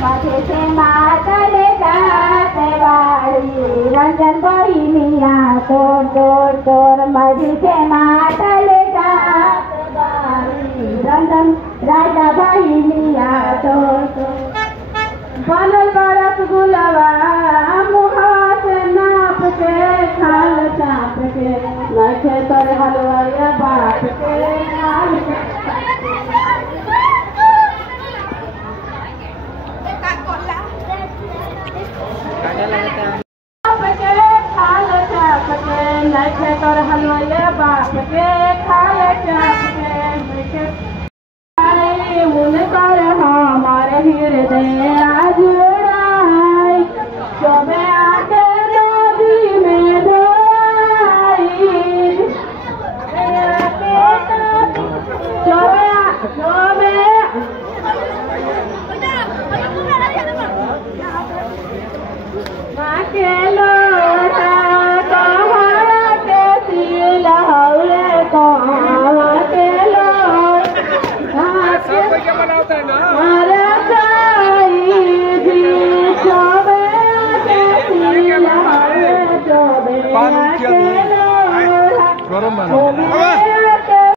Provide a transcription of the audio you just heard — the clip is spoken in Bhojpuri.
माझे से मातले जाते वाली रंजन बहिनिया तोर तोर तोर माझे से मातले जाते वाली रंजन राजा बहिनिया